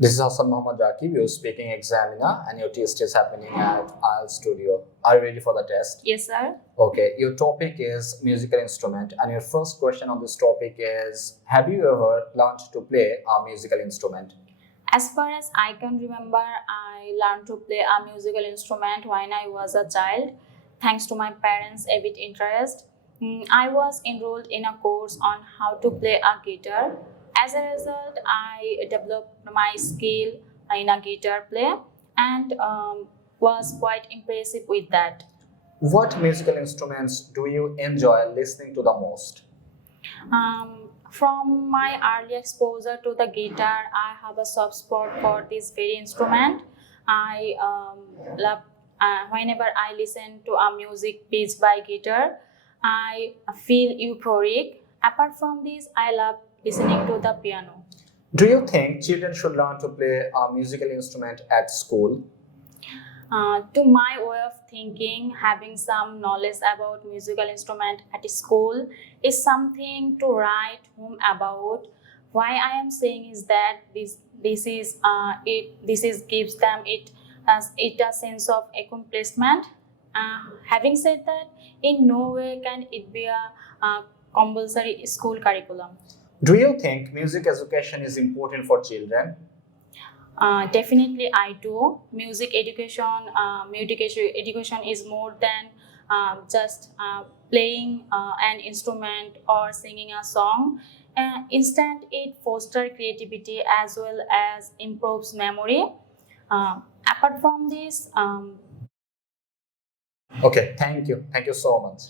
This is Hassan Mohammed Rakib, your speaking examiner, and your test is happening at IELTS Studio. Are you ready for the test? Yes, sir. Okay, your topic is musical instrument, and your first question on this topic is: have you ever learned to play a musical instrument? As far as I can remember, I learned to play a musical instrument when I was a child, thanks to my parents' avid interest. I was enrolled in a course on how to play a guitar. As a result, I developed my skill in a guitar play and was quite impressive with that. What musical instruments do you enjoy listening to the most? From my early exposure to the guitar, I have a soft spot for this very instrument. I love whenever I listen to a music piece by guitar, I feel euphoric. Apart from this, I love listening to the piano. Do you think children should learn to play a musical instrument at school? To my way of thinking, having some knowledge about musical instrument at school is something to write home about. Why I am saying is that this gives them a sense of accomplishment. Having said that, in no way can it be a compulsory school curriculum. Do you think music education is important for children? Definitely, I do. Music education is more than just playing an instrument or singing a song. Instead, it fosters creativity as well as improves memory. Apart from this, Okay, thank you. Thank you so much.